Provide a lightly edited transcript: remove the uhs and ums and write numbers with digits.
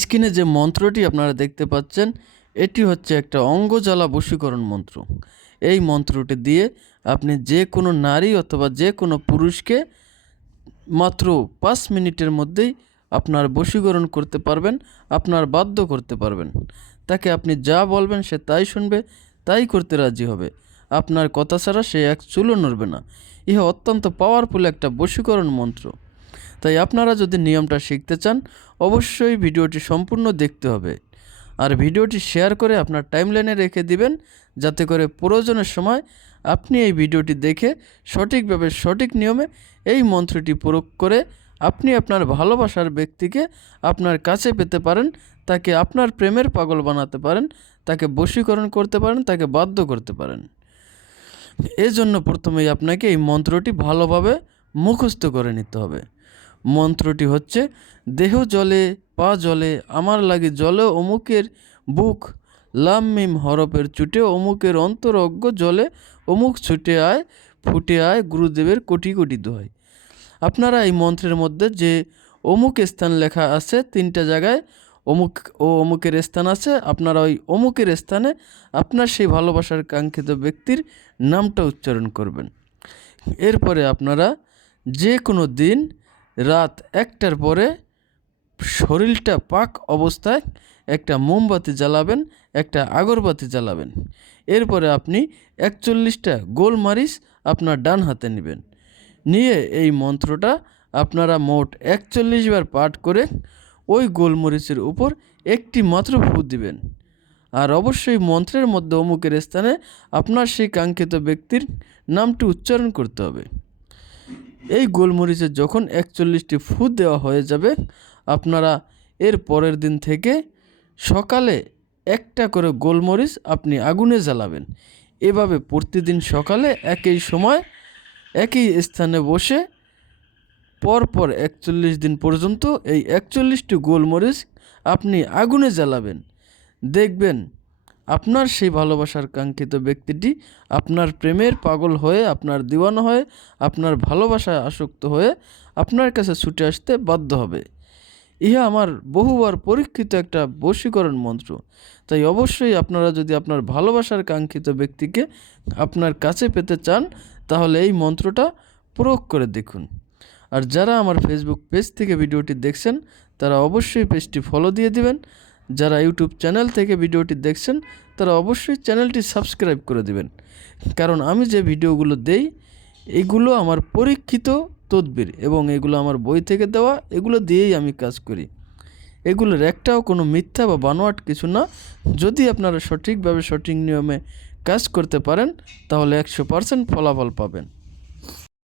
স্ক্রিনে যে মন্ত্রটি আপনারা দেখতে পাচ্ছেন, এটি হচ্ছে একটা অঙ্গজ্বালা বশীকরণ মন্ত্র। এই মন্ত্রটি দিয়ে আপনি যে কোনো নারী অথবা যে কোনো পুরুষকে মাত্র 5 মিনিটের মধ্যেই আপনার বশীকরণ করতে পারবেন, আপনার বাধ্য করতে পারবেন। তাকে আপনি যা বলবেন সে তাই শুনবে, তাই করতে রাজি হবে। আপনার কথা ছাড়া সে এক চুলও নড়বে না। ইহা অত্যন্ত পাওয়ারফুল একটা বশীকরণ মন্ত্র। তাই আপনারা যদি নিয়মটা শিখতে চান, অবশ্যই ভিডিওটি সম্পূর্ণ দেখতে হবে। আর ভিডিওটি শেয়ার করে আপনার টাইমলাইনে রেখে দিবেন, যাতে করে প্রয়োজনের সময় আপনি এই ভিডিওটি দেখে সঠিকভাবে সঠিক নিয়মে এই মন্ত্রটি প্রয়োগ করে আপনি আপনার ভালোবাসার ব্যক্তিকে আপনার কাছে পেতে পারেন, তাকে আপনার প্রেমের পাগল বানাতে পারেন, তাকে বশীকরণ করতে পারেন, তাকে বাধ্য করতে পারেন। এজন্য প্রথমেই আপনাকে এই মন্ত্রটি ভালোভাবে মুখস্থ করে নিতে হবে। মন্ত্রটি হচ্ছে, দেহ জলে পা জলে আমার লাগে জলে অমুকের বুক, লাম মিম হরফের চুটে অমুকের অন্তরজ্ঞ জলে অমুক ছুটে আয় ফুটে আয় গুরুদেবের কোটি কোটি দোহাই। আপনারা এই মন্ত্রের মধ্যে যে অমুক স্থান লেখা আছে, 3টা জায়গায় অমুক ও অমুকের স্থান আছে, আপনারা ওই অমুকের স্থানে আপনার সেই ভালোবাসার কাঙ্ক্ষিত ব্যক্তির নামটা উচ্চারণ করবেন। এরপরে আপনারা যে কোনো দিন রাত 1টার পরে শরীরটা পাক অবস্থায় একটা মোমবাতি জ্বালাবেন, একটা আগরবাতি জ্বালাবেন। এরপরে আপনি 41টা গোলমরিচ আপনার ডান হাতে নেবেন। নিয়ে এই মন্ত্রটা আপনারা মোট 41 বার পাঠ করে ওই গোলমরিচের উপর একটি মাত্র ফু দিবেন। আর অবশ্যই মন্ত্রের মধ্যে অমুকের স্থানে আপনার সেই কাঙ্ক্ষিত ব্যক্তির নামটি উচ্চারণ করতে হবে। এই গোলমরিচের যখন 41টি ফু দেওয়া হয়ে যাবে, আপনারা এর পরের দিন থেকে সকালে একটা করে গোলমরিচ আপনি আগুনে জ্বালাবেন। এভাবে প্রতিদিন সকালে একই সময় একই স্থানে বসে পরপর 41 দিন পর্যন্ত এই 41টি গোলমরিচ আপনি আগুনে জ্বালাবেন। দেখবেন আপনার সেই ভালোবাসার কাঙ্ক্ষিত ব্যক্তিটি আপনার প্রেমের পাগল হয়ে, আপনার দিওয়ানা হয়ে, আপনার ভালোবাসায় আসক্ত হয়ে আপনার কাছে ছুটে আসতে বাধ্য হবে। ইহা আমার বহুবার পরীক্ষিত একটা বশীকরণ মন্ত্র। তাই অবশ্যই আপনারা যদি আপনার ভালোবাসার কাঙ্ক্ষিত ব্যক্তিকে আপনার কাছে পেতে চান, তাহলে এই মন্ত্রটা প্রয়োগ করে দেখুন। আর যারা আমার ফেসবুক পেজ থেকে ভিডিওটি দেখছেন, তারা অবশ্যই পেজটি ফলো দিয়ে দিবেন। যারা ইউটিউব চ্যানেল থেকে ভিডিওটি দেখছেন, তারা অবশ্যই চ্যানেলটি সাবস্ক্রাইব করে দিবেন। কারণ আমি যে ভিডিওগুলো দেই, এগুলো আমার পরীক্ষিত তদবির এবং এগুলো আমার বই থেকে দেওয়া, এগুলো দিয়েই আমি কাজ করি। এগুলোর একটাও কোনো মিথ্যা বা বানোয়াট কিছু না। যদি আপনারা সঠিকভাবে সঠিক নিয়মে কাজ করতে পারেন, তাহলে 100% ফলাফল পাবেন।